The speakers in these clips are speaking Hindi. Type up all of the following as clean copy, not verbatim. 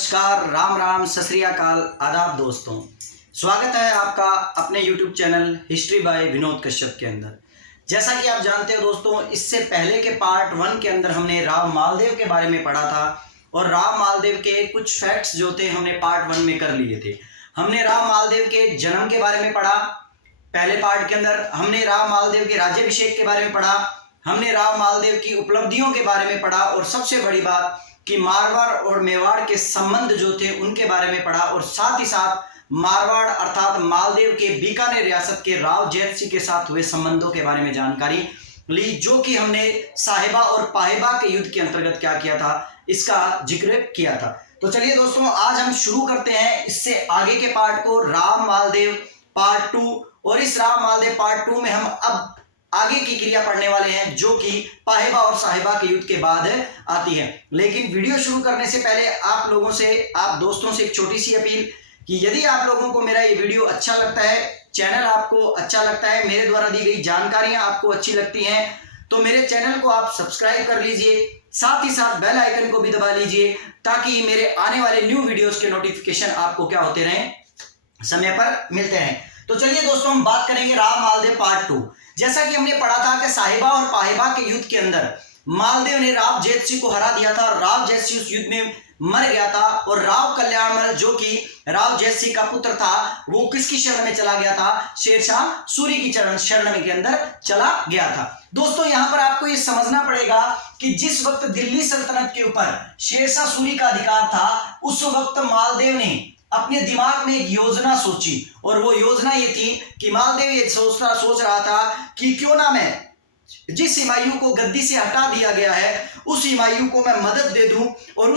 नमस्कार, राम राम, सत श्री अकाल, आदाब दोस्तों। स्वागत है आपका अपने YouTube channel history by Vinod Kashyap के अंदर। जैसा कि आप जानते हो दोस्तों, इससे पहले के पार्ट 1 के अंदर हमने राव मालदेव के बारे में पढ़ा था और राव मालदेव के कुछ फैक्ट्स जो थे हमने पार्ट 1 में कर लिए थे। हमने राव मालदेव के जन्म के बारे में पढ़ा पहले पार्ट के अंदर, हमने राव मालदेव के राज्याभिषेक के बारे में पढ़ा, हमने राव मालदेव की उपलब्धियों के बारे में पढ़ा और सबसे बड़ी बात कि मारवाड़ और मेवाड़ के संबंध जो थे उनके बारे में पढ़ा और साथ ही साथ मारवाड़ अर्थात मालदेव के बीकानेर रियासत के राव जैत सिंह के साथ हुए संबंधों के बारे में जानकारी ली, जो कि हमने साहिबा और पाहिबा के युद्ध के अंतर्गत क्या किया था, इसका जिक्र किया था। तो चलिए दोस्तों, आज हम शुरू करते हैं इससे आगे के पार्ट को, राव मालदेव पार्ट 2। और इस राव मालदेव पार्ट 2 में हम अब आगे की क्रिया पढ़ने वाले हैं जो कि पाहिबा और साहिबा के युद्ध के बाद आती है। लेकिन वीडियो शुरू करने से पहले आप दोस्तों से एक छोटी सी अपील कि यदि आप लोगों को मेरा ये वीडियो अच्छा लगता है, चैनल आपको अच्छा लगता है, मेरे द्वारा दी गई जानकारियां आपको अच्छी लगती हैं, तो मेरे चैनल को आप सब्सक्राइब कर लीजिए, साथ ही साथ बेल आइकन को भी दबा लीजिए ताकि मेरे आने वाले न्यू वीडियोस के नोटिफिकेशन आपको क्या होते रहें, समय पर मिलते रहें। तो चलिए दोस्तों, हम बात करेंगे राव मालदेव पार्ट 2। जैसा कि हमने पढ़ा था कि साहिबा और पाहिबा के युद्ध के अंदर मालदेव ने राव जैत सिंह को हरा दिया था। राव जैत सिंह उस युद्ध में मर गया था और राव कल्याणमल जो कि राव जैत सिंह का पुत्र था, वो किसकी शरण में चला गया था? शेरशाह सूरी की शरण में के अंदर चला गया था। दोस्तों, यहां पर आपको ये समझना पड़ेगा कि जिस वक्त दिल्ली सल्तनत के ऊपर शेरशाह सूरी का अधिकार था, उस वक्त मालदेव ने अपने दिमाग में एक योजना सोची और वो योजना ये थी कि मालदेव ये सोच रहा था कि क्यों ना मैं जिस हुमायूं को गद्दी से हटा दिया गया है उस हुमायूं को मैं मदद दे दूं और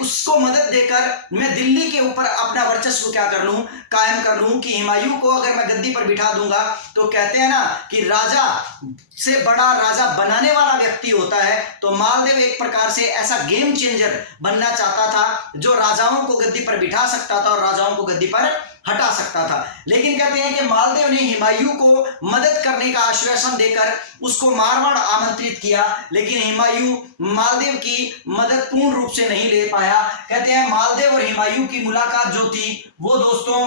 उसको मदद देकर मैं दिल्ली के ऊपर अपना वर्चस्व क्या कर लूं, कायम कर लूं कि हुमायूं को अगर मैं गद्दी पर बिठा दूंगा तो कहते हैं ना कि राजा से बड़ा राजा बनाने वाला व्यक्ति होता है। तो मालदेव एक प्रकार से ऐसा गेम चेंजर बनना चाहता था जो राजाओं को गद्दी पर बिठा सकता था और राजाओं को गद्दी पर हटा सकता था। लेकिन कहते हैं कि मालदेव ने हुमायूं को मदद करने का आश्वासन देकर उसको मारवाड़ आमंत्रित किया, लेकिन हुमायूं मालदेव की मदद पूर्ण रूप से नहीं ले पाया। कहते हैं मालदेव और हुमायूं की मुलाकात जो थी वो दोस्तों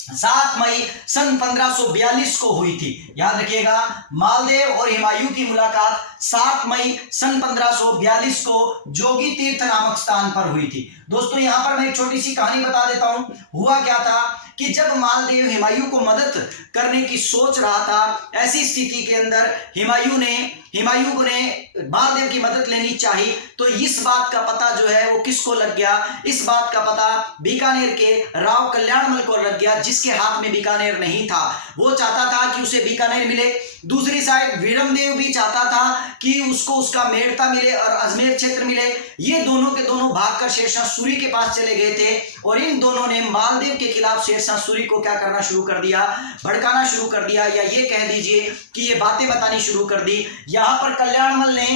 7 मई सन 1542 को हुई थी। याद रखिएगा, मालदेव और हुमायूं की मुलाकात 7 मई सन 1542 को जोगी तीर्थ नामक स्थान पर हुई थी। दोस्तों, यहां पर मैं एक छोटी सी कहानी बता देता हूं। हुआ क्या था कि जब मालदेव हुमायूं को मदद करने की सोच रहा था, ऐसी स्थिति के अंदर हुमायूं ने मालदेव की मदद लेनी चाहिए। तो इस बात का पता जो है वो किसको लग गया? इस बात का पता बीकानेर के राव कल्याणमल को लग गया, जिसके हाथ में बीकानेर नहीं था। वो चाहता था कि उसे बीकानेर मिले। दूसरी साइड विरमदेव भी चाहता था कि उसको उसका मेड़ता मिले और अजमेर क्षेत्र मिले। ये दोनों के दोनों भागकर शेरशाह सूरी के पास चले गए थे और इन दोनों ने मालदेव के खिलाफ शेरशाह सूरी को क्या करना शुरू कर दिया? भड़काना शुरू कर दिया, या ये कह दीजिए कि ये बातें बतानी शुरू कर दी। यहां पर कल्याणमल ने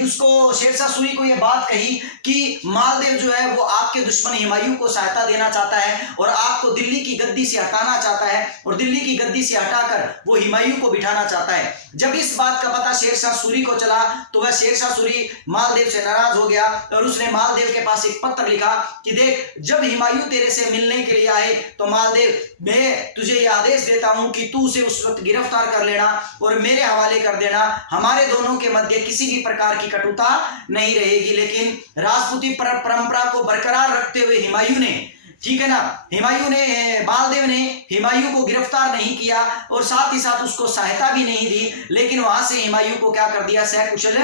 उसको शेरशाह सूरी को ये बात कही कि मालदेव जो है वो आपके दुश्मन हुमायूं को सहायता देना चाहता है और आपको दिल्ली की गद्दी से हटाना चाहता है और दिल्ली की गद्दी से हटाकर वो हुमायूं को बिठाना चाहता है। जब इस बात का पता शेरशाह सूरी को चला तो वह शेरशाह सूरी मालदेव से नाराज हो गया और उसने मालदेव के पास एक पत्र लिखा कि देख, जब हुमायूं तेरे से मिलने के लिए आए तो मालदेव, मैं तुझे यह आदेश देता हूं कि तू उसे उस वक्त गिरफ्तार कर लेना और मेरे हवाले कर देना। हमारे दोनों के मध्य किसी भी प्रकार की कटुता नहीं रहेगी। लेकिन राजपूती परंपरा को बरकरार रखते हुए हुमायूं ने, ठीक है ना, मालदेव ने हुमायूं को गिरफ्तार नहीं किया और साथ ही साथ उसको सहायता भी नहीं दी, लेकिन वहां से हुमायूं को क्या कर दिया? सकुशल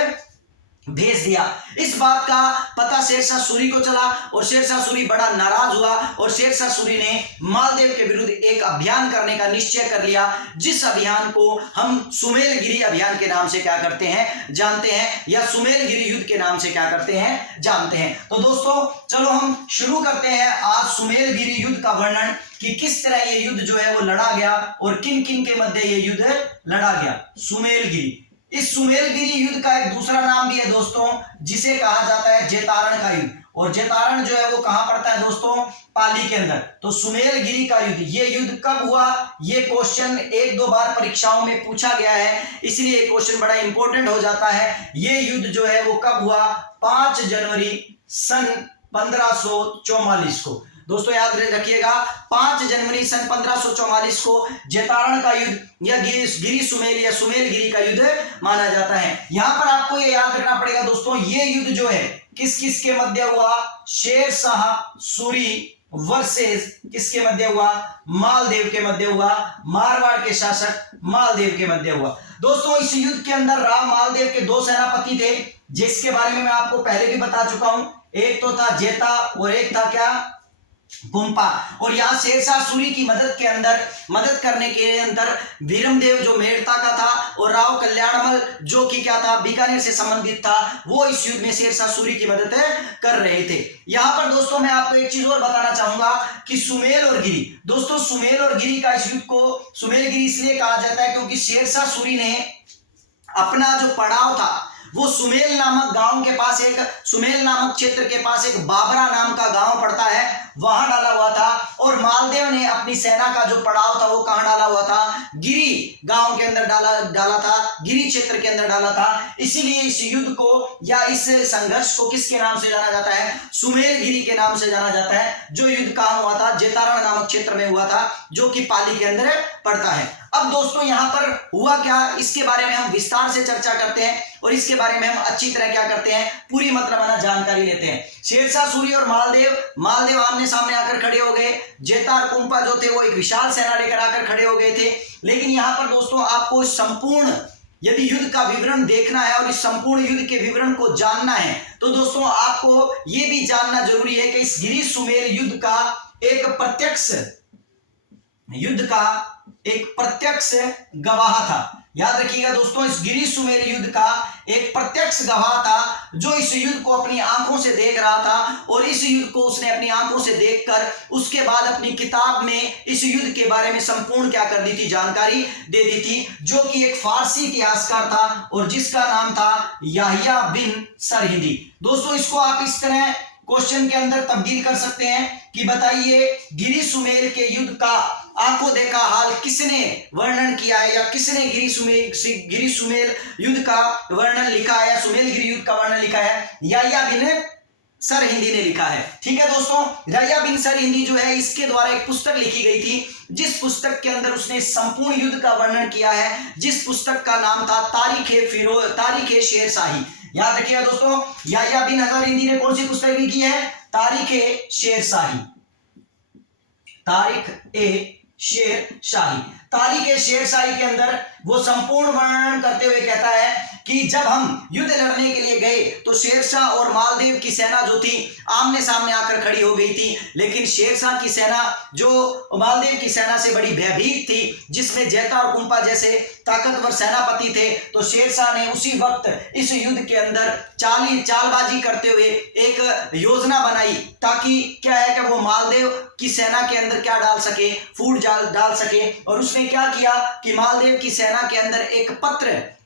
भेज दिया। इस बात का पता शेरशाह सूरी को चला और शेरशाह सूरी बड़ा नाराज हुआ और शेरशाह सूरी ने मालदेव के विरुद्ध एक अभियान करने का निश्चय कर लिया, जिस अभियान को हम सुमेलगिरी अभियान के नाम से क्या करते हैं, जानते हैं, या सुमेलगिरी युद्ध के नाम से क्या करते हैं, जानते हैं। तो दोस्तों, चलो हम शुरू करते हैं आज सुमेलगिरी युद्ध का वर्णन कि किस तरह ये युद्ध जो है वो लड़ा गया और किन किन के मध्य ये युद्ध लड़ा गया। सुमेलगिरी, इस सुमेलगिरी युद्ध का एक दूसरा नाम भी है दोस्तों, जिसे कहा जाता है जेतारण का युद्ध। और जेतारण जो है वो कहां पड़ता है दोस्तों? पाली के अंदर। तो सुमेलगिरी का युद्ध, ये युद्ध कब हुआ? ये क्वेश्चन 1-2 बार परीक्षाओं में पूछा गया है, इसलिए ये क्वेश्चन बड़ा इंपॉर्टेंट हो जाता है। ये युद्ध जो है वो कब हुआ? 5 जनवरी सन 1544 को। दोस्तों याद रखिएगा 5 जनवरी सन 1544 को जैतारण का युद्ध या गिरी सुमेल या सुमेल गिरी का युद्ध माना जाता है। यहां पर आपको ये याद रखना पड़ेगा दोस्तों, ये युद्ध जो है किस किस के मध्य हुआ, शेर शाह सूरी वर्सेस किसके मध्य हुआ, मालदेव के मध्य हुआ, मारवाड़ के शासक मालदेव के मध्य हुआ। दोस्तों इस युद्ध के अंदर राव मालदेव के 2 सेनापति थे, जिसके बारे में मैं आपको पहले भी बता चुका हूं। एक तो था जेता और एक था क्या, कुंपा। और यहाँ शेरशाह सूरी की मदद करने के अंदर वीरमदेव जो मेड़ता का था और राव कल्याणमल जो कि क्या था, बीकानेर से संबंधित था, वो इस युद्ध में शेरशाह सूरी की मदद कर रहे थे। यहाँ पर दोस्तों मैं आपको एक चीज और बताना चाहूंगा कि सुमेल और गिरी, दोस्तों सुमेल और गिरी का इस युद्ध को सुमेल गिरी इसलिए कहा जाता है क्योंकि शेरशाह सूरी ने अपना जो पड़ाव था वो सुमेल नामक गांव के पास, एक सुमेल नामक क्षेत्र के पास एक बाबरा नाम का गांव पड़ता है, वहां डाला हुआ था। और मालदेव ने अपनी सेना का जो पड़ाव था वो कहां डाला हुआ था, गिरी गांव के अंदर डाला था, गिरी क्षेत्र के अंदर डाला था। इसीलिए इस युद्ध को या इस संघर्ष को किसके नाम से जाना जाता है, सुमेल गिरी के नाम से जाना जाता है। जो युद्ध कहां हुआ था, जैतारण नामक क्षेत्र में हुआ था, जो कि पाली के अंदर पड़ता है। अब दोस्तों यहां पर हुआ क्या, इसके बारे में हम विस्तार से चर्चा करते हैं और इसके बारे में हम अच्छी तरह क्या करते हैं, पूरी मतलब जानकारी लेते हैं। शेरशाह सूरी और मालदेव आमने सामने आकर खड़े हो गए। जेतार कुंपा जो थे वो एक विशाल सेना लेकर आकर खड़े हो गए थे। लेकिन यहां पर दोस्तों आपको संपूर्ण यदि युद्ध का विवरण देखना है और इस संपूर्ण युद्ध के विवरण को जानना है तो दोस्तों आपको यह भी जानना जरूरी है कि इस गिरी सुमेल युद्ध का एक प्रत्यक्ष गवाह था। याद रखिएगा दोस्तों, इस गिरी सुमेल युद्ध का एक प्रत्यक्ष गवाह था जो इस युद्ध को अपनी आंखों से देख रहा था और इस युद्ध को उसने अपनी आंखों से देखकर उसके बाद अपनी किताब में इस युद्ध के बारे में संपूर्ण क्या कर दी थी, जानकारी दे दी थी, जो कि एक फारसी इतिहासकार था और जिसका नाम था याहिया बिन सरहिंदी। दोस्तों इसको आप इस तरह क्वेश्चन के अंदर तब्दील कर सकते हैं कि बताइए गिरी सुमेल के युद्ध का आंखों देखा हाल किसने वर्णन किया है या किसने गिरी सुमेल युद्ध का वर्णन लिखा है या सुमेल गिरी युद्ध का वर्णन लिखा है, याहिया बिन सरहिंदी ने लिखा है। ठीक है दोस्तों, याहिया बिन सरहिंदी जो है इसके द्वारा एक पुस्तक लिखी गई थी, जिस पुस्तक के अंदर उसने संपूर्ण युद्ध का वर्णन किया है, जिस पुस्तक का नाम था तारीख शेर शाही। याद रखिएगा दोस्तों, याहिया बिन सरहिंदी ने कौन सी पुस्तक लिखी है, तारीख शेर शाही। तारीख शेर शाही के अंदर वो संपूर्ण वर्णन करते हुए कहता है कि जब हम युद्ध लड़ने के लिए गए तो शेरशाह और मालदेव की सेना जो थी आमने सामने आकर खड़ी हो गई थी, लेकिन शेरशाह की सेना जो मालदेव की सेना से बड़ी भयभीत थी, जिसमें जेता और कुंपा जैसे ताकतवर सेनापति थे, तो शेरशाह ने उसी वक्त इस युद्ध के अंदर चालबाजी करते हुए एक योजना बनाई ताकि क्या है कि वो मालदेव की सेना के अंदर क्या डाल सके, फूट डाल सके। और उसने क्या किया कि मालदेव की सेना के अंदर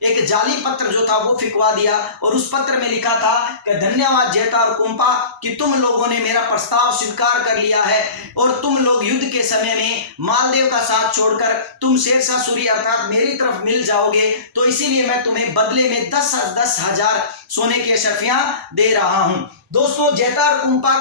एक जाली पत्र जो था वो फिकवा दिया और उस पत्र में लिखा था कि धन्यवाद जेता और कुंपा कि तुम लोगों ने मेरा प्रस्ताव स्वीकार कर लिया है और तुम लोग युद्ध के समय में मालदेव का साथ छोड़कर तुम शेरशाह सूरी अर्थात मेरी तरफ मिल जाओगे, तो इसीलिए मैं तुम्हें बदले में 10,000 सोने की अशर्फियां दे रहा हूं। दोस्तों जेता और कुंपा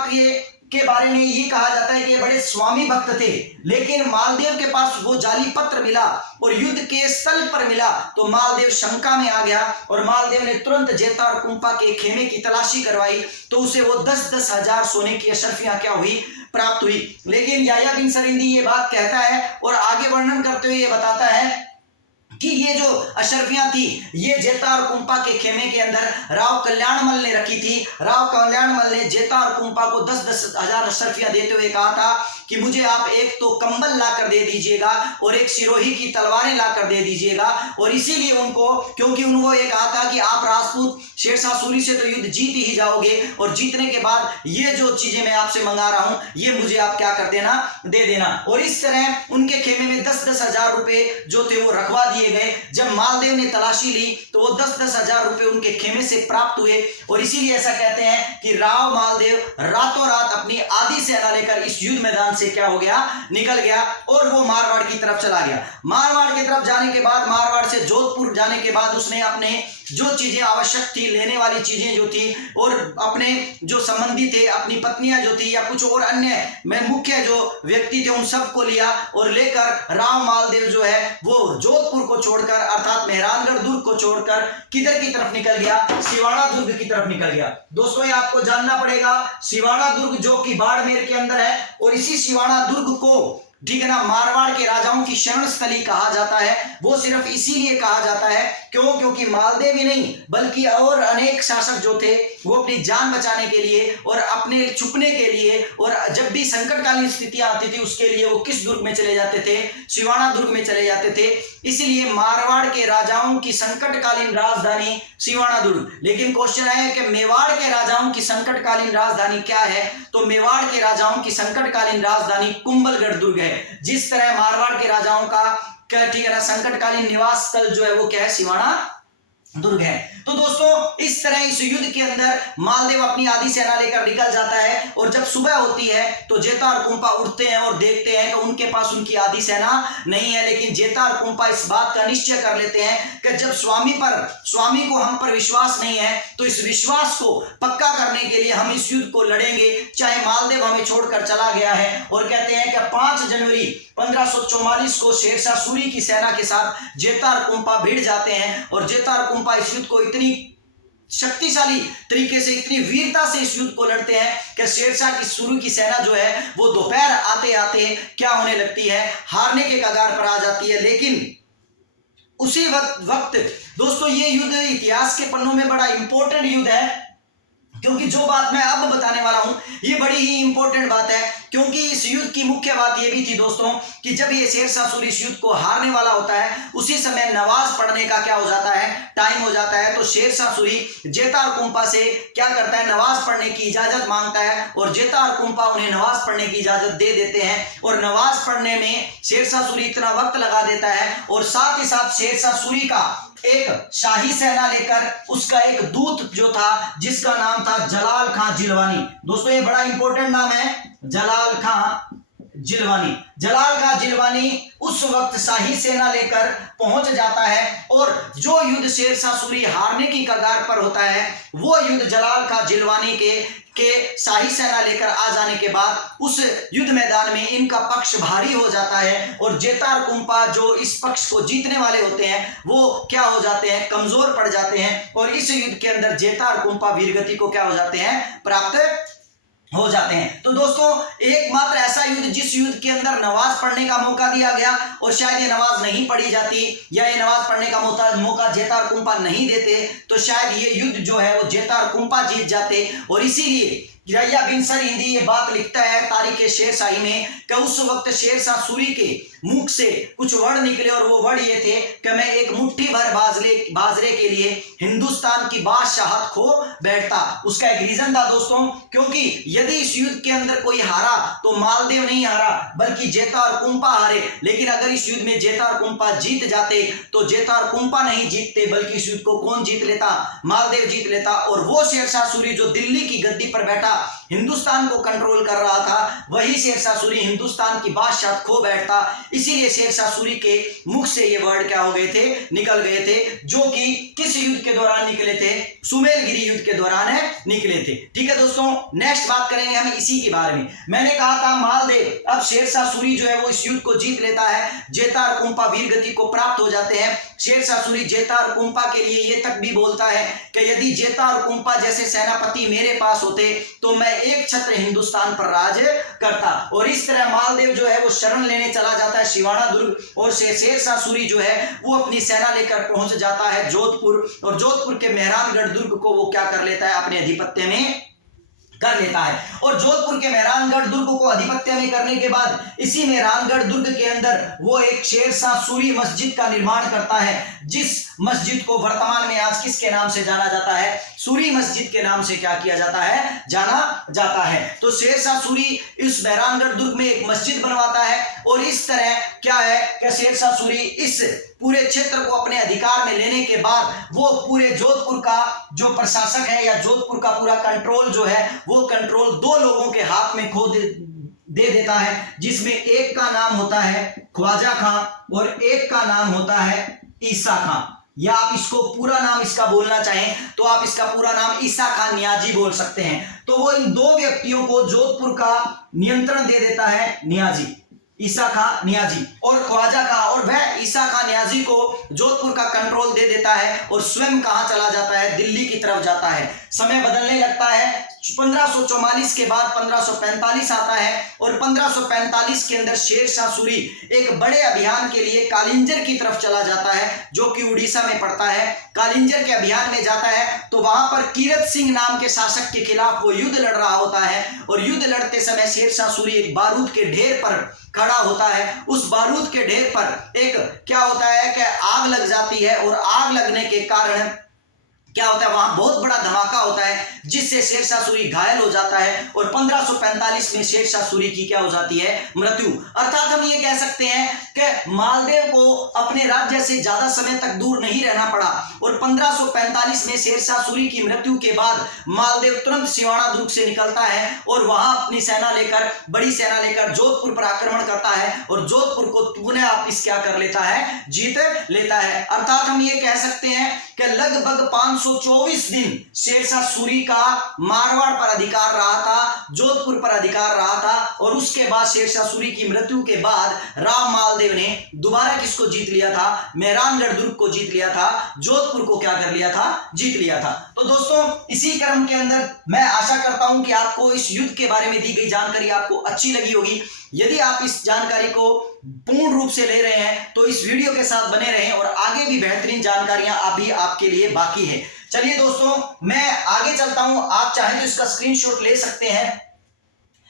के बारे में ये कहा जाता है कि ये बड़े स्वामी भक्त थे, लेकिन मालदेव के पास वो जाली पत्र मिला और युद्ध के स्थल पर मिला तो मालदेव शंका में आ गया और मालदेव ने तुरंत जेता और कुंपा के खेमे की तलाशी करवाई, तो उसे वो 10,000 सोने की अशर्फियां क्या हुई, प्राप्त हुई। लेकिन याहिया बिन सरहिंदी ये बात कहता है और आगे वर्णन करते हुए ये बताता है कि ये जो अशर्फियां थी ये जेता और कुंपा के खेमे के अंदर राव कल्याणमल ने रखी थी। राव कल्याणमल ने जेता और कुंपा को 10,000 अशर्फियां देते हुए कहा था कि मुझे आप एक तो कंबल लाकर दे दीजिएगा और एक सिरोही की तलवारें लाकर दे दीजिएगा। और इसीलिए उनको, क्योंकि उनको ये कहा था कि आप राजपूत शेरशाह सूरी से तो युद्ध जीत ही जाओगे और जीतने के बाद ये जो चीजें मैं आपसे मंगा रहा हूं ये मुझे आप क्या कर देना, दे देना। और इस तरह उनके खेमे में 10,000 रुपए जो थे वो रखवा दिए गए। जब मालदेव ने तलाशी ली तो वो 10,000 रुपए उनके खेमे से प्राप्त हुए और इसीलिए ऐसा कहते हैं कि राव मालदेव रातों रात अपनी आधी सेना लेकर इस युद्ध मैदान से क्या हो गया, निकल गया और वो मारवाड़ की तरफ चला गया। मारवाड़ की तरफ जाने के बाद, मारवाड़ से जोधपुर जाने के बाद उसने अपने जो चीजें आवश्यक थी, लेने वाली चीजें जो थी, और अपने जो संबंधी थे, अपनी पत्नियां जो थी या कुछ और अन्य में मुख्य जो व्यक्ति थे, उन सबको लिया और लेकर राव मालदेव जो है वो जोधपुर को छोड़कर अर्थात मेहरानगढ़ दुर्ग को छोड़कर किधर की तरफ निकल गया, सिवाड़ा दुर्ग की तरफ निकल गया। दोस्तों ये आपको जानना पड़ेगा, सिवाड़ा दुर्ग जो कि बाड़मेर के अंदर है, और इसी सिवाड़ा दुर्ग को, ठीक है ना, मारवाड़ के राजाओं की शरण स्थली कहा जाता है। वो सिर्फ इसीलिए कहा जाता है क्योंकि मालदेव ही नहीं बल्कि और अनेक शासक जो थे वो अपनी जान बचाने के लिए और अपने छुपने के लिए और जब भी संकटकालीन स्थितियां आती थी उसके लिए वो किस दुर्ग में चले जाते थे, सिवाड़ा दुर्ग में चले जाते थे। इसलिए मारवाड़ के राजाओं की संकटकालीन राजधानी सिवाड़ा दुर्ग। लेकिन क्वेश्चन है कि मेवाड़ के राजाओं की संकटकालीन राजधानी क्या है, तो मेवाड़ के राजाओं की संकटकालीन राजधानी कुंभलगढ़ दुर्ग है। जिस तरह मारवाड़ के राजाओं का क्या, ठीक है ना, संकटकालीन निवास स्थल जो है वो क्या है, सिवाड़ा दुर्ग है। तो दोस्तों इस तरह इस युद्ध के अंदर मालदेव अपनी आधी सेना लेकर निकल जाता है, और जब सुबह होती है तो जेता और कुंपा उठते हैं और देखते हैं कि उनके पास उनकी आधी सेना नहीं है। लेकिन जेता और कुंपा इस बात का निश्चय कर लेते हैं कि जब स्वामी को हम पर विश्वास नहीं है तो इस विश्वास को पक्का करने के लिए हम इस युद्ध को लड़ेंगे, चाहे मालदेव हमें छोड़कर चला गया है। और कहते हैं कि 5 जनवरी 1544 को शेरशाह सूरी की सेना के साथ जेता और कुंपा भिड़ जाते हैं, और जेता और कुंपा इस युद्ध को इतनी शक्तिशाली तरीके से, इतनी वीरता से इस युद्ध को लड़ते हैं कि शेरशाह की सूरी की सेना जो है वो दोपहर आते आते क्या होने लगती है, हारने के कगार पर आ जाती है। लेकिन उसी वक्त दोस्तों ये युद्ध इतिहास के पन्नों में बड़ा इंपॉर्टेंट युद्ध है, क्योंकि जो बात मैं अब बताने वाला हूं ये बड़ी ही इंपॉर्टेंट बात है। क्योंकि इस युद्ध की मुख्य बात ये भी थी दोस्तों कि जब ये शेरशाह सूरी इस युद्ध को हारने वाला होता है उसी समय नमाज पढ़ने का क्या हो जाता है, टाइम हो जाता है। तो शेरशाह सूरी जेता और कुंपा से क्या करता है, नमाज पढ़ने की इजाजत मांगता है, और जेता और कुंपा उन्हें नमाज पढ़ने की इजाजत दे देते हैं। और नमाज पढ़ने में शेरशाह सूरी इतना वक्त लगा देता है, और साथ ही साथ शेरशाह सूरी का एक शाही सेना लेकर उसका एक दूत जो था जिसका नाम था जलाल खां जिलवानी। दोस्तों ये बड़ा इंपॉर्टेंट नाम है, जलाल खां जिलवानी। जलाल खां जिलवानी उस वक्त शाही सेना लेकर पहुंच जाता है, और जो युद्ध शेरशाह सूरी हारने की कगार पर होता है वो युद्ध जलाल खां जिलवानी के शाही सेना लेकर आ जाने के बाद उस युद्ध मैदान में इनका पक्ष भारी हो जाता है, और जेता और कुंपा जो इस पक्ष को जीतने वाले होते हैं वो क्या हो जाते हैं, कमजोर पड़ जाते हैं। और इस युद्ध के अंदर जेता और कुंपा वीरगति को क्या हो जाते हैं, प्राप्त हो जाते हैं। तो दोस्तों एकमात्र ऐसा युद्ध जिस युद्ध के अंदर नमाज पढ़ने का मौका दिया गया, और शायद ये नमाज नहीं पढ़ी जाती या ये नमाज पढ़ने का मौका जेता और कुंपा नहीं देते तो शायद ये युद्ध जो है वो जेता और कुंपा जीत जाते। और इसीलिए रैया बिन सर हिंदी ये बात लिखता है तारीख शेरशाही में कि उस वक्त शेरशाह सूरी के मुख से कुछ वर्ड निकले, और वो वर्ड ये थे कि मैं एक मुट्ठी भर बाजरे के लिए हिंदुस्तान की बादशाहत खो बैठता। उसका एक रीजन था दोस्तों, क्योंकि यदि इस युद्ध के अंदर कोई हारा तो मालदेव नहीं हारा बल्कि जेता और कुंपा हारे। लेकिन अगर इस युद्ध में जेता और कुंपा जीत जाते तो जेता और कुंपा नहीं जीतते बल्कि इस युद्ध को कौन जीत लेता, मालदेव जीत लेता। और वो शेरशाह सूरी जो दिल्ली की गद्दी पर बैठा हिंदुस्तान को कंट्रोल कर रहा था, वही शेरशाह सूरी हिंदुस्तान की बादशाहत खो बैठता। इसीलिए शेरशाह सूरी के मुख से ये वर्ड क्या हो गए थे, निकल गए थे, जो कि किस युद्ध के दौरान निकले थे, सुमेलगिरी युद्ध के दौरान निकले थे। ठीक है दोस्तों, नेक्स्ट बात करेंगे हम इसी के बारे में। मैंने कहा था मालदेव अब शेरशाह सूरी जो है वो इस युद्ध को जीत लेता है, जेता और कुंपा वीरगति को प्राप्त हो जाते हैं। शेरशाह सूरी जेता और कुंपा के लिए ये तक भी बोलता है कि यदि जेता और कुंपा जैसे सेनापति मेरे पास होते तो मैं एक छत्र हिंदुस्तान पर राज करता। और इस तरह मालदेव जो है वो शरण लेने चला जाता है सिवाड़ा दुर्ग, और शेरशाह सूरी जो है वो अपनी सेना लेकर पहुंच जाता है जोधपुर, और जोधपुर के मेहरानगढ़ दुर्ग को वो क्या कर लेता है, अपने अधिपत्य में कर लेता है। और जोधपुर के मेहरानगढ़ दुर्ग को अधिपत्य में करने के बाद इसी मेहरानगढ़ दुर्ग के अंदर वो एक शेरशाह सूरी मस्जिद का निर्माण करता है, जिस मस्जिद को वर्तमान में आज किसके नाम से जाना जाता है, सूरी मस्जिद के नाम से क्या किया जाता है, जाना जाता है। तो शेरशाह सूरी इस मेहरानगढ़ दुर्ग में एक मस्जिद बनवाता है, और इस तरह क्या है कि शेरशाह सूरी इस पूरे क्षेत्र को अपने अधिकार में लेने के बाद वो पूरे जोधपुर का जो प्रशासक है या जोधपुर का पूरा कंट्रोल जो है वो कंट्रोल 2 लोगों के हाथ में खो दे देता है, जिसमें एक का नाम होता है ख्वाजा खां और एक का नाम होता है ईसा खां। या आप इसको पूरा नाम इसका बोलना चाहें तो आप इसका पूरा नाम ईसा खान नियाजी बोल सकते हैं। तो वो इन दो व्यक्तियों को जोधपुर का नियंत्रण दे देता है नियाजी, ईसा खां नियाजी और ख्वाजा खां, और वह ईसा खां नियाजी को जोधपुर का कंट्रोल दे देता है और स्वयं कहां चला जाता है, दिल्ली की तरफ जाता है। समय बदलने लगता है, 1544 के बाद 1545 आता है और 1545 के अंदर शेर शाह सूरी एक बड़े अभियान के लिए कालिंजर की तरफ चला जाता है, जो कि उड़ीसा में पड़ता है। कालिंजर के अभियान में जाता है तो वहां पर कीरत सिंह नाम के शासक के खिलाफ वो युद्ध लड़ रहा होता है और युद्ध लड़ते समय शेर शाह सूरी एक बारूद के ढेर पर खड़ा होता है। उस बारूद के ढेर पर एक क्या होता है कि आग लग जाती है और आग लगने के कारण क्या होता है, वहां बहुत बड़ा धमाका होता है जिससे शेर शाह सूरी घायल हो जाता है और 1545 में शेर शाह सूरी की क्या हो जाती है, मृत्यु। अर्थात हम ये कह सकते हैं कि मालदेव को अपने राज्य से ज्यादा समय तक दूर नहीं रहना पड़ा और 1545 में शेर शाह सूरी की मृत्यु के बाद मालदेव तुरंत सिवाना दुर्ग से निकलता है और वहां अपनी सेना लेकर, बड़ी सेना लेकर जोधपुर पर आक्रमण करता है और जोधपुर को पुनः वापिस क्या कर लेता है, जीत लेता है। अर्थात हम ये कह सकते हैं कि लगभग 524 दिन शेर शाह सूरी का मारवाड़ पर अधिकार रहा था, जोधपुर पर अधिकार रहा था और उसके बाद शेर शाह सूरी की मृत्यु के बाद राव मालदेव ने दोबारा किसको जीत लिया था, मेहरानगढ़ दुर्ग को जीत लिया था, जोधपुर को क्या कर लिया था, जीत लिया था। तो दोस्तों इसी क्रम के अंदर मैं आशा करता हूं कि आपको इस युद्ध के बारे में दी गई जानकारी आपको अच्छी लगी होगी। यदि आप इस जानकारी को पूर्ण रूप से ले रहे हैं तो इस वीडियो के साथ बने रहें और आगे भी बेहतरीन जानकारियां अभी आपके लिए बाकी है। चलिए दोस्तों मैं आगे चलता हूं, आप चाहें तो इसका स्क्रीनशॉट ले सकते हैं।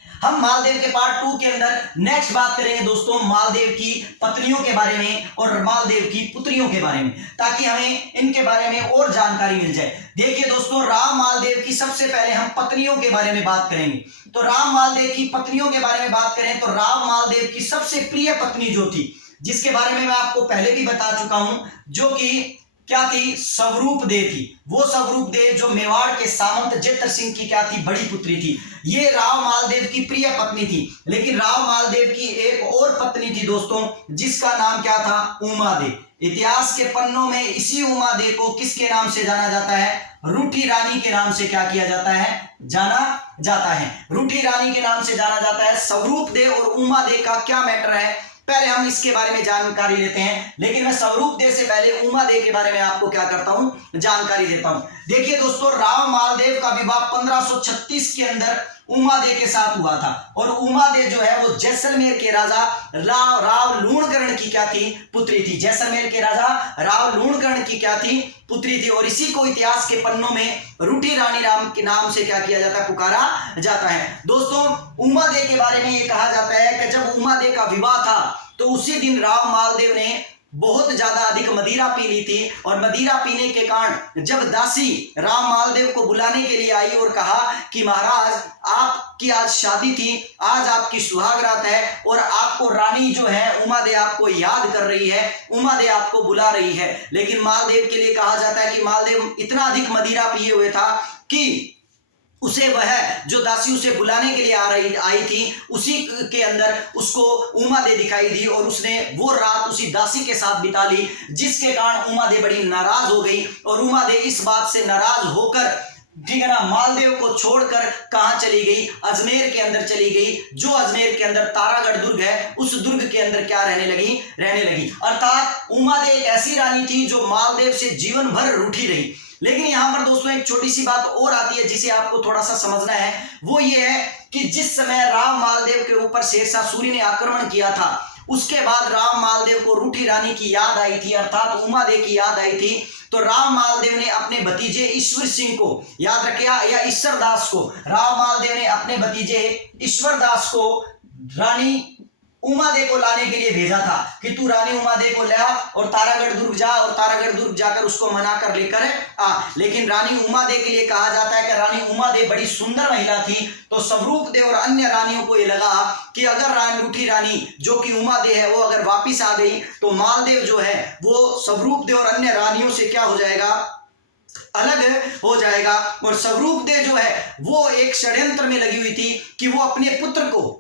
हम मालदेव के पार्ट 2 के अंदर नेक्स्ट बात करेंगे दोस्तों मालदेव की पत्नियों के बारे में और मालदेव की पुत्रियों के बारे में, ताकि हमें इनके बारे में और जानकारी मिल जाए। देखिए दोस्तों, राव मालदेव की सबसे पहले हम पत्नियों के बारे में बात करेंगे। तो राव मालदेव की पत्नियों के बारे में बात करें तो राव मालदेव की सबसे प्रिय पत्नी जो थी, जिसके बारे में मैं आपको पहले भी बता चुका हूं, जो कि क्या थी, स्वरूप दे थी। वो स्वरूप दे जो मेवाड़ के सामंत जेतर सिंह की क्या थी, बड़ी पुत्री थी। ये राव मालदेव की प्रिय पत्नी थी। लेकिन राव मालदेव की एक और पत्नी थी दोस्तों, जिसका नाम क्या था, उमा दे। इतिहास के पन्नों में इसी उमा दे को किसके नाम से जाना जाता है, रूठी रानी के नाम से क्या किया जाता है, जाना जाता है। रूठी रानी के नाम से जाना जाता है। स्वरूप दे और उमा दे का क्या मैटर है, पहले हम इसके बारे में जानकारी लेते हैं। लेकिन मैं स्वरूप दे से पहले उमा दे के बारे में आपको क्या करता हूं, जानकारी देता हूं। देखिए दोस्तों, राव मालदेव का विवाह 1536 के अंदर उमा दे के साथ हुआ था और उमा दे जो है वो जैसलमेर के राजा राव लूणकर्ण की क्या थी, पुत्री थी। जैसलमेर के राजा राव लूणकर्ण की क्या थी, पुत्री थी। और इसी को इतिहास के पन्नों में रूठी रानी राम के नाम से क्या किया जाता है, पुकारा जाता है। दोस्तों उमा दे के बारे में ये कहा जाता है कि जब उमा दे का विवाह था तो उसी दिन राव मालदेव ने बहुत ज्यादा अधिक मदिरा पी ली थी और मदिरा पीने के कारण जब दासी राम मालदेव को बुलाने के लिए आई और कहा कि महाराज आपकी आज शादी थी, आज आपकी सुहागरात है और आपको रानी जो है उमा दे आपको याद कर रही है, उमा दे आपको बुला रही है। लेकिन मालदेव के लिए कहा जाता है कि मालदेव इतना अधिक मदिरा पिए हुए था कि उसे वह जो दासी उसे बुलाने के लिए आई थी उसी के अंदर उसको उमा दे दिखाई दी और उसने वो रात उसी दासी के साथ बिता ली, जिसके कारण उमा दे बड़ी नाराज हो गई और उमा दे इस बात से नाराज होकर, ठीक है ना, मालदेव को छोड़कर कहां चली गई, अजमेर के अंदर चली गई। जो अजमेर के अंदर तारागढ़ दुर्ग है, उस दुर्ग के अंदर क्या रहने लगी। अर्थात उमा दे एक ऐसी रानी थी जो मालदेव से जीवन भर रूठी रही। लेकिन यहां पर दोस्तों एक छोटी सी बात और आती है जिसे आपको थोड़ा सा समझना है। वो ये है कि जिस समय राव मालदेव के ऊपर शेर शाह सूरी ने आक्रमण किया था, उसके बाद राव मालदेव को रूठी रानी की याद आई थी, अर्थात उमा दे की याद आई थी। तो राव मालदेव ने अपने भतीजे ईश्वर सिंह को, याद रखिया, या ईश्वर दास को, राव मालदेव ने अपने भतीजे ईश्वर दास को रानी उमा दे को लाने के लिए भेजा था कि तू रानी उमा दे को ले आ और तारागढ़ दुर्ग जा और तारागढ़ दुर्ग जाकर उसको मना कर लेकर आ। लेकिन रानी उमा दे के लिए कहा जाता है कि रानी उमा दे बड़ी सुंदर महिला थी। तो स्वरूप दे और अन्य रानियों को ये लगा कि अगर रानी रूठी रानी जो कि उमा दे है वो अगर वापिस आ गई तो मालदेव जो है वो स्वरूप दे और अन्य रानियों से क्या हो जाएगा, अलग हो जाएगा। और स्वरूप दे जो है वो एक षड्यंत्र में लगी हुई थी कि वो अपने पुत्र को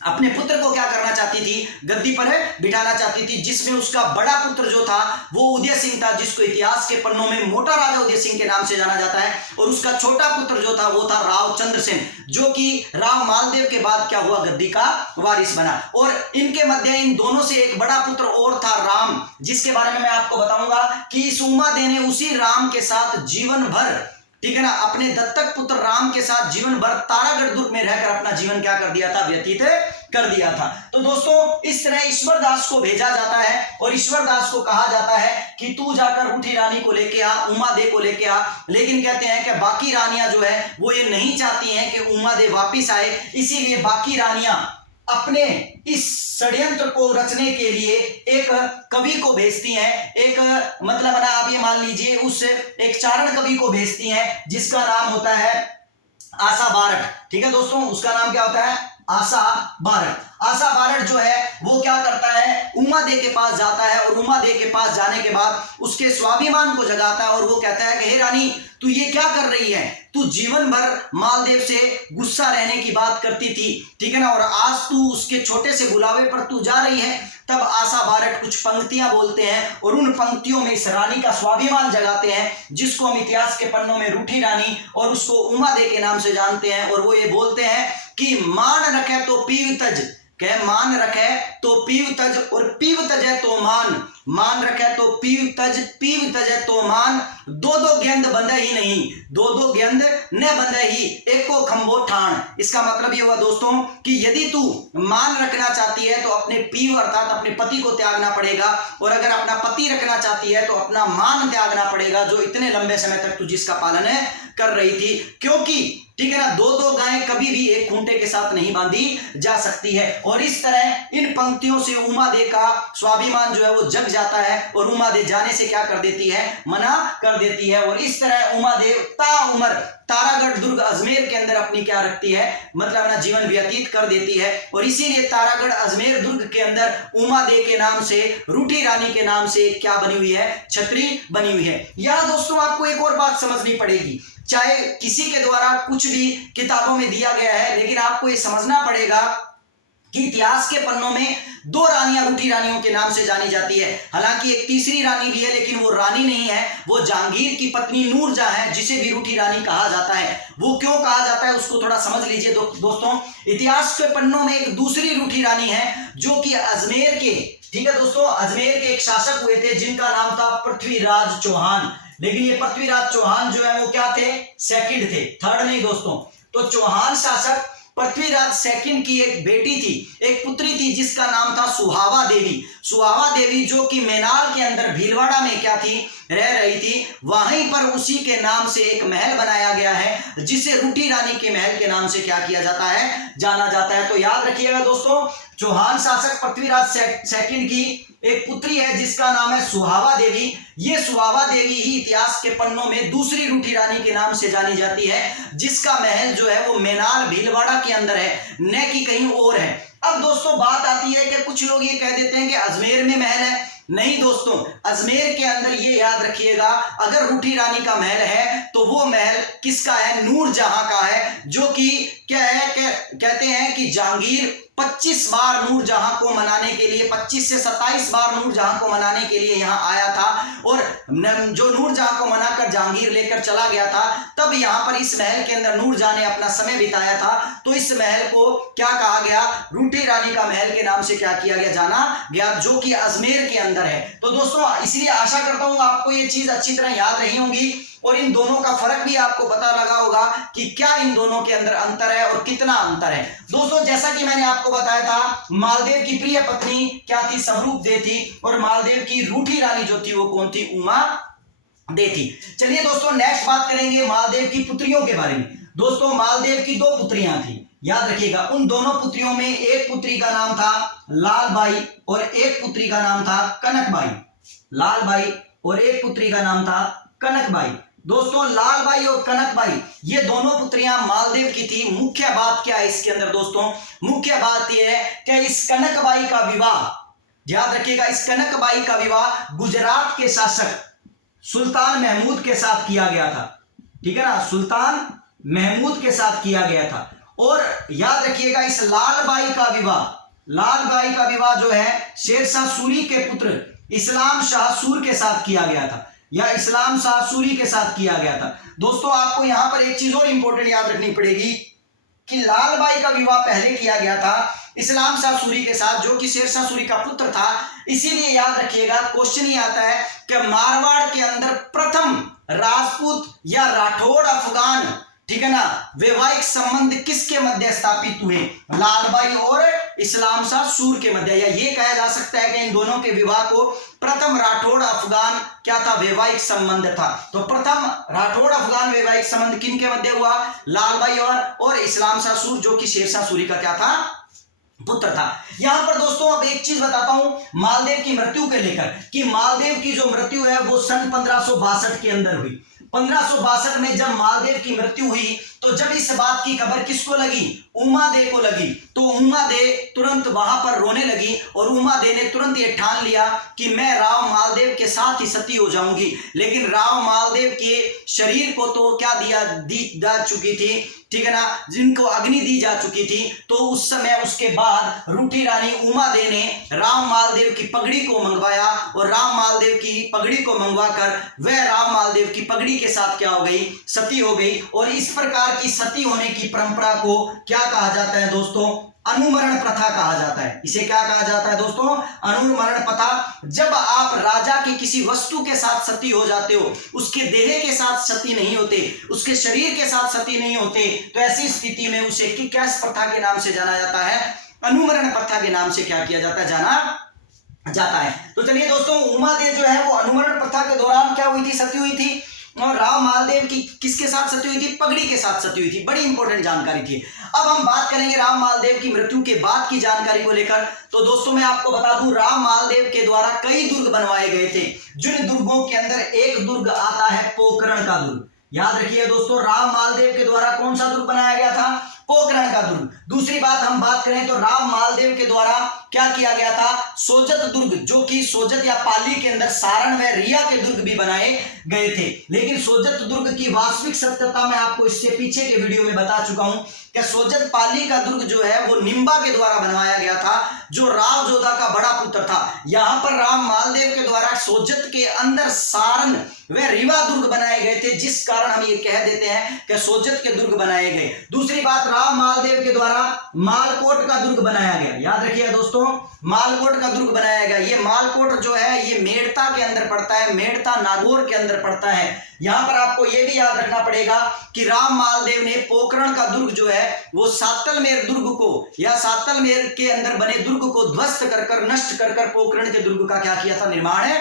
अपने पुत्र को क्या करना चाहती थी, गद्दी पर बिठाना चाहती थी, जिसमें उसका बड़ा पुत्र जो था वो उदय सिंह था, जिसको इतिहास के पन्नों में मोटा राजा उदय सिंह के नाम से जाना जाता है, और उसका छोटा पुत्र जो था वो था राव चंद्रसेन, जो कि राव मालदेव के बाद क्या हुआ, गद्दी का वारिस बना। और इनके मध्य इन दोनों से एक बड़ा पुत्र और था राम, जिसके बारे में मैं आपको बताऊंगा कि इस उमादे ने उसी राम के साथ जीवन भर, ठीक है ना, अपने दत्तक पुत्र राम के साथ जीवन भर तारागढ़ दुर्ग में रहकर अपना जीवन क्या कर दिया था, व्यतीत कर दिया था। तो दोस्तों इस तरह ईश्वर दास को भेजा जाता है और ईश्वर दास को कहा जाता है कि तू जाकर रूठी रानी को लेके आ, उमादे को लेके आ। लेकिन कहते हैं कि बाकी रानियां जो है वो ये नहीं चाहती हैं कि उमादे वापिस आए, इसीलिए बाकी रानियां अपने इस षड्यंत्र को रचने के लिए एक कवि को भेजती हैं, एक मतलब ना आप ये मान लीजिए उस एक चारण कवि को भेजती हैं, जिसका नाम होता है आशा बारट। ठीक है दोस्तों, उसका नाम क्या होता है, आशा बारट। आशा बारट जो है वो क्या करता है, उमादे के पास जाता है, और उमादे के पास जाने के बाद उसके स्वाभिमान को जगाता है, और वो कहता है कि हे रानी तू ये क्या कर रही है, तू जीवन भर मालदेव से गुस्सा रहने की बात करती थी, ठीक है ना, और आज तू उसके छोटे से बुलावे पर तू जा रही है। तब आशा बारट कुछ पंक्तियां बोलते हैं, और उन पंक्तियों में इस रानी का स्वाभिमान जगाते हैं, जिसको हम इतिहास के पन्नों में रूठी रानी और उसको उमादे के नाम से जानते हैं। और वो ये बोलते हैं कि मान रखे तो पीव तज, कह मान रखे तो पीव तज, और पीव तजे तो मान रखे तो पीव तजे तो मान, दो दो गेंद बंधे ही नहीं, दो दो गेंद न बंधे ही, एको खंभो ठाण। इसका मतलब ये हुआ दोस्तों कि यदि तू मान रखना चाहती है तो अपने पीव अर्थात अपने पति को त्यागना पड़ेगा, और अगर अपना पति रखना चाहती है तो अपना मान त्यागना पड़ेगा, जो इतने लंबे समय तक तू जिसका पालन कर रही थी। क्योंकि ठीक है ना, दो दो गायें कभी भी एक खूंटे के साथ नहीं बांधी जा सकती है। और इस तरह इन पंक्तियों से उमादे का स्वाभिमान जो है वो जग जाता है, और उमादे जाने से क्या कर देती है, मना कर देती है। और इस तरह उमादे ताउम्र तारागढ़ दुर्ग अजमेर के अंदर अपनी क्या रखती है, मतलब अपना जीवन व्यतीत कर देती है। और इसीलिए तारागढ़ अजमेर दुर्ग के अंदर उमादे के नाम से, रूठी रानी के नाम से क्या बनी हुई है, छतरी बनी हुई है। यहां दोस्तों आपको एक और बात समझनी पड़ेगी, चाहे किसी के द्वारा कुछ भी किताबों में दिया गया है, लेकिन आपको यह समझना पड़ेगा कि इतिहास के पन्नों में दो रानियां रूठी रानियों के नाम से जानी जाती है। हालांकि एक तीसरी रानी भी है, लेकिन वो रानी नहीं है, वो जहांगीर की पत्नी नूरजहां है, जिसे भी रूठी रानी कहा जाता है। वो क्यों कहा जाता है उसको थोड़ा समझ लीजिए दोस्तों। इतिहास के पन्नों में एक दूसरी रूठी रानी है, जो कि अजमेर के, ठीक है दोस्तों, अजमेर के एक शासक हुए थे, जिनका नाम था पृथ्वीराज चौहान। लेकिन ये पृथ्वीराज चौहान जो है वो क्या थे, सेकंड थे, थर्ड नहीं दोस्तों। तो चौहान शासक पृथ्वीराज सेकंड की एक बेटी थी, एक पुत्री थी, जिसका नाम था सुहावा देवी। सुहावा देवी जो कि मेनाल के अंदर भीलवाड़ा में क्या थी, रह रही थी। वहीं पर उसी के नाम से एक महल बनाया गया है, जिसे रूठी रानी के महल के नाम से क्या किया जाता है, जाना जाता है। तो याद रखिएगा दोस्तों, चौहान शासक पृथ्वीराज सेकंड की एक पुत्री है, जिसका नाम है सुहावा देवी। ये सुहावा देवी ही इतिहास के पन्नों में दूसरी रूठी रानी के नाम से जानी जाती है, जिसका महल जो है वो मेनाल भीलवाड़ा के अंदर है, न कि कहीं और है। अब दोस्तों बात आती है कि कुछ लोग ये कह देते हैं कि अजमेर में महल है। नहीं दोस्तों, अजमेर के अंदर ये याद रखिएगा, अगर रूठी रानी का महल है तो वो महल किसका है, नूरजहां का है, जो कि क्या है, कहते हैं कि जहांगीर 25 बार नूरजहां को मनाने के लिए, 25 से 27 बार नूरजहां को मनाने के लिए यहां आया था। और जो नूरजहां को मनाकर जहांगीर लेकर चला गया था, तब यहां पर इस महल के अंदर नूरजहां ने अपना समय बिताया था। तो इस महल को क्या कहा गया, रूठी रानी का महल के नाम से क्या किया गया, जाना गया, जो कि अजमेर के अंदर है। तो दोस्तों इसलिए आशा करता हूं आपको ये चीज अच्छी तरह याद रही होंगी, और इन दोनों का फर्क भी आपको पता लगा होगा कि क्या इन दोनों के अंदर अंतर है और कितना अंतर है। दोस्तों जैसा कि मैंने आपको बताया था, मालदेव की प्रिय पत्नी क्या थी, स्वरूप दे थी, और मालदेव की रूठी रानी जो थी वो कौन थी, उमा दे थी। चलिए दोस्तों नेक्स्ट बात करेंगे मालदेव की पुत्रियों के बारे में। दोस्तों मालदेव की 2 पुत्रियां थी, याद रखिएगा। उन दोनों पुत्रियों में एक पुत्री का नाम था लालबाई और एक पुत्री का नाम था कनकबाई। लालबाई और एक पुत्री का नाम था कनकबाई। दोस्तों लालबाई और कनकबाई ये दोनों पुत्रियां मालदेव की थी। मुख्य बात क्या है इसके अंदर दोस्तों, मुख्य बात यह है कि इस कनकबाई का विवाह, याद रखिएगा, इस कनकबाई का विवाह गुजरात के शासक सुल्तान महमूद के साथ किया गया था। ठीक है ना, सुल्तान महमूद के साथ किया गया था। और याद रखिएगा इस लाल बाई का विवाह जो है शेरशाह सूरी के पुत्र इस्लाम शाह सूर के साथ किया गया था, या इस्लाम शाह सूरी के साथ किया गया था। दोस्तों आपको यहां पर एक चीज और इंपॉर्टेंट याद रखनी पड़ेगी कि लाल बाई का विवाह पहले किया गया था इस्लाम शाह सूरी के साथ, जो कि शेरशाह सूरी का पुत्र था। इसीलिए याद रखिएगा क्वेश्चन ही आता है कि मारवाड़ के अंदर प्रथम राजपूत या राठौड़ अफगान, ठीक है ना, वैवाहिक संबंध किसके मध्य स्थापित हुए? लालबाई और इस्लाम शाह सूर के मध्य, या ये कहा जा सकता है कि इन दोनों के विवाह को प्रथम राठौड़ अफगान क्या था? वैवाहिक संबंध था। तो प्रथम राठौड़ अफगान वैवाहिक संबंध किन के मध्य हुआ? लालबाई और इस्लाम शाह सूर, जो कि शेरशाह सूरी का क्या था? पुत्र था। यहां पर दोस्तों अब एक चीज बताता हूं मालदेव की मृत्यु के लेकर, कि मालदेव की जो मृत्यु है वो सन 1562 के अंदर हुई। 1562 में जब मालदेव की मृत्यु हुई तो जब इस बात की खबर किसको लगी? उमादे को लगी। तो उमादे तुरंत वहां पर रोने लगी और उमादे ने तुरंत ये ठान लिया कि मैं राव मालदेव के साथ ही सती हो जाऊंगी। लेकिन राव मालदेव के शरीर को तो क्या दी जा चुकी थी, ठीक है ना, जिनको अग्नि दी जा चुकी थी। तो उस समय उसके बाद रूठी रानी उमादे ने राम मालदेव की पगड़ी को मंगवाया और राम मालदेव की पगड़ी को मंगवा कर वह राम मालदेव की पगड़ी के साथ क्या हो गई? सती हो गई। और इस प्रकार की सती होने की परंपरा को क्या कहा जाता है दोस्तों? अनुमरण प्रथा कहा जाता है। इसे क्या कहा जाता है दोस्तों? अनुमरण प्रथा। जब आप राजा की किसी वस्तु के साथ सती हो जाते हो, उसके देह के साथ सती नहीं होते, उसके शरीर के साथ सती नहीं होते, तो ऐसी स्थिति में उसे क्या प्रथा के नाम से जाना जाता है? अनुमरण प्रथा के नाम से क्या किया जाता है? जाना जाता है। तो चलिए दोस्तों, उमादे जो है वो अनुमरण प्रथा के दौरान क्या हुई थी? सती हुई थी। और राव मालदेव की किसके साथ सती हुई थी? पगड़ी के साथ सती हुई थी। बड़ी इंपॉर्टेंट जानकारी थी। अब हम बात करेंगे राव मालदेव की मृत्यु के बाद की जानकारी को लेकर। तो दोस्तों मैं आपको बता दूं, राव मालदेव के द्वारा कई दुर्ग बनवाए गए थे, जिन दुर्गों के अंदर एक दुर्ग आता है पोखरण का दुर्ग। याद रखिए दोस्तों, राव मालदेव के द्वारा कौन सा दुर्ग बनाया गया था? पोखरण का दुर्ग। दूसरी बात हम बात करें तो राव मालदेव के द्वारा क्या किया गया था? सोजत दुर्ग, जो कि सोजत या पाली के अंदर सारण व रिया के दुर्ग भी बनाए गए थे। लेकिन सोजत दुर्ग की वास्तविक सत्यता मैं आपको इससे पीछे के वीडियो में बता चुका हूं कि सोजत पाली का दुर्ग जो है वो निम्बा के द्वारा बनवाया गया था, जो राव जोधा का बड़ा पुत्र था। यहां पर राव मालदेव के द्वारा सोजत के अंदर सारण व रीवा दुर्ग बनाए गए थे, जिस कारण हम ये कह देते हैं कि सोजत के दुर्ग बनाए गए। दूसरी बात, राव मालदेव के द्वारा मालकोट का दुर्ग बनाया गया। याद रखिए दोस्तों, मालकोट का दुर्ग बनाया गया। ये मालकोट जो है ये मेड़ता के अंदर पड़ता है, मेड़ता नागौर के अंदर पड़ता है। यहां पर आपको यह भी याद रखना पड़ेगा कि राव मालदेव ने पोखरण का दुर्ग जो है वो सातलमेर दुर्ग को, या सातलमेर के अंदर बने दुर्ग को ध्वस्त कर नष्ट कर पोखरण के दुर्ग का क्या किया था? निर्माण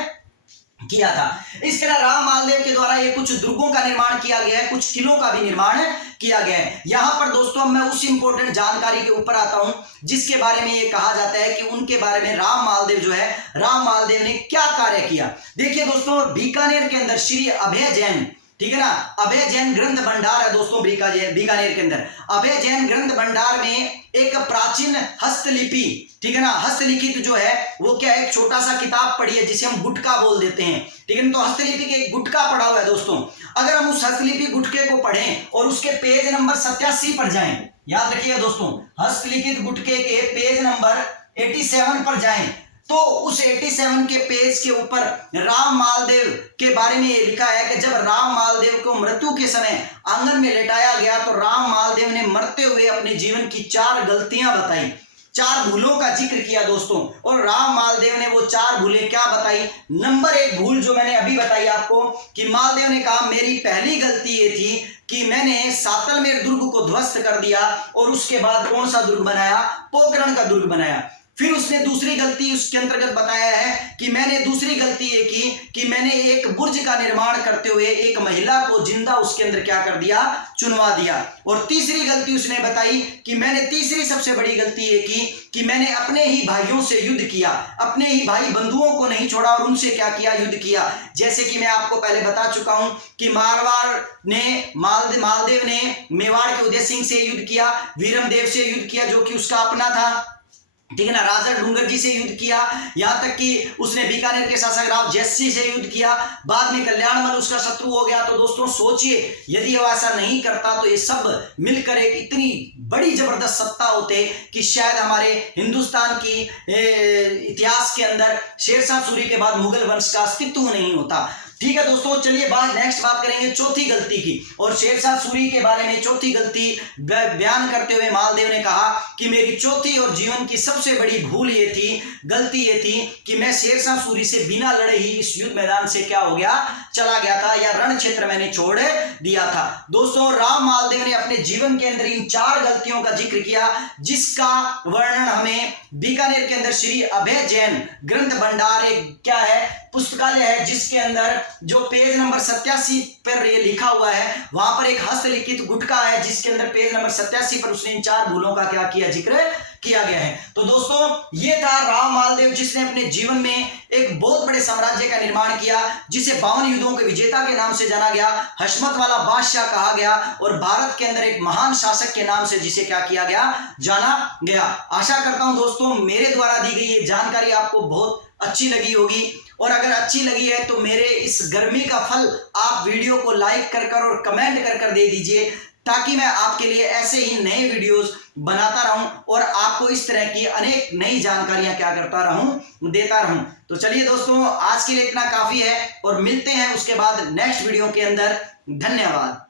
किया था। इस तरह राव मालदेव के द्वारा ये कुछ दुर्गों का निर्माण किया गया है, कुछ किलों का भी निर्माण किया गया है। यहां पर दोस्तों मैं उस इंपॉर्टेंट जानकारी के ऊपर आता हूं जिसके बारे में ये कहा जाता है कि उनके बारे में राव मालदेव जो है, राव मालदेव ने क्या कार्य किया। देखिए दोस्तों, बीकानेर के अंदर श्री अभय जैन, ठीक है ना, अभय जैन ग्रंथ भंडार है दोस्तों बीकानेर के अंदर। अभय जैन ग्रंथ भंडार में एक प्राचीन हस्तलिपि, ठीक है ना, हस्तलिखित जो है वो क्या है? एक छोटा सा किताब पढ़ी है जिसे हम गुटका बोल देते हैं, ठीक है ना। तो हस्तलिपि के एक गुटका पढ़ा हुआ है दोस्तों। अगर हम उस हस्तलिपि गुटके को पढ़ें और उसके पेज नंबर 87 पर जाएं, याद रखिएगा दोस्तों, हस्तलिखित गुटके के पेज नंबर 87 पर जाएं, तो उस 87 के पेज के ऊपर राव मालदेव के बारे में ये लिखा है कि जब राव मालदेव को मृत्यु के समय आंगन में लेटाया गया तो राव मालदेव ने मरते हुए अपने जीवन की 4 गलतियां बताई, 4 भूलों का जिक्र किया दोस्तों। और राव मालदेव ने वो 4 भूलें क्या बताई? नंबर 1 भूल जो मैंने अभी बताई आपको कि मालदेव ने कहा मेरी पहली गलती ये थी कि मैंने सातलमेर दुर्ग को ध्वस्त कर दिया और उसके बाद कौन सा दुर्ग बनाया? पोखरण का दुर्ग बनाया। फिर उसने दूसरी गलती उसके अंतर्गत बताया है कि मैंने दूसरी गलती ये की कि मैंने एक बुर्ज का निर्माण करते हुए एक महिला को जिंदा उसके अंदर क्या कर दिया? चुनवा दिया। और तीसरी गलती उसने बताई कि मैंने तीसरी सबसे बड़ी गलती ये की कि मैंने अपने ही भाइयों से युद्ध किया, अपने ही भाई बंधुओं को नहीं छोड़ा और उनसे क्या किया? युद्ध किया। जैसे कि मैं आपको पहले बता चुका हूं कि मालदेव ने मेवाड़ के उदय सिंह से युद्ध किया, वीरमदेव से युद्ध किया जो कि उसका अपना था, ठीक है ना, राजा डूंगर जी से युद्ध किया, यहां तक कि उसने बीकानेर के शासक राव जयसिंह से युद्ध किया, बाद में कल्याणमल उसका शत्रु हो गया। तो दोस्तों सोचिए, यदि वो ऐसा नहीं करता तो ये सब मिलकर एक इतनी बड़ी जबरदस्त सत्ता होते कि शायद हमारे हिंदुस्तान की इतिहास के अंदर शेरशाह सूरी के बाद मुगल वंश का अस्तित्व नहीं होता। ठीक है दोस्तों, चलिए नेक्स्ट बात करेंगे चौथी गलती की। और शेरशाह सूरी के बारे में चौथी गलती बयान करते हुए मालदेव ने कहा कि मेरी चौथी और जीवन की सबसे बड़ी भूल ये थी, गलती ये थी कि मैं शेरशाह सूरी से बिना लड़े ही इस युद्ध मैदान से क्या हो गया, चला गया था, या रण क्षेत्र मैंने छोड़ दिया था। दोस्तों राम मालदेव ने अपने जीवन के अंदर इन 4 गलतियों का जिक्र किया, जिसका वर्णन हमें बीकानेर के अंदर श्री अभय जैन ग्रंथ भंडार एक क्या है, पुस्तकालय है, जिसके अंदर जो पेज नंबर 87 पर ये लिखा हुआ है, वहां पर एक हस्तलिखित गुटका है, जिसके अंदर पेज नंबर 87 पर उसने इन 4 भूलों का क्या किया, जिक्र किया गया है। तो दोस्तों ये था राम मालदेव, जिसने अपने जीवन में एक बहुत बड़े साम्राज्य का निर्माण किया, जिसे 52 युद्धों के विजेता के नाम से जाना गया, हशमत वाला बादशाह कहा गया, और भारत के अंदर एक महान शासक के नाम से जिसे क्या किया गया, जाना गया। आशा करता हूं दोस्तों मेरे द्वारा दी गई ये जानकारी आपको बहुत अच्छी लगी होगी, और अगर अच्छी लगी है तो मेरे इस गर्मी का फल आप वीडियो को लाइक कर और कमेंट कर दे दीजिए, ताकि मैं आपके लिए ऐसे ही नए वीडियोस बनाता रहूं और आपको इस तरह की अनेक नई जानकारियां क्या करता रहूं, देता रहूं। तो चलिए दोस्तों आज के लिए इतना काफी है, और मिलते हैं उसके बाद नेक्स्ट वीडियो के अंदर। धन्यवाद।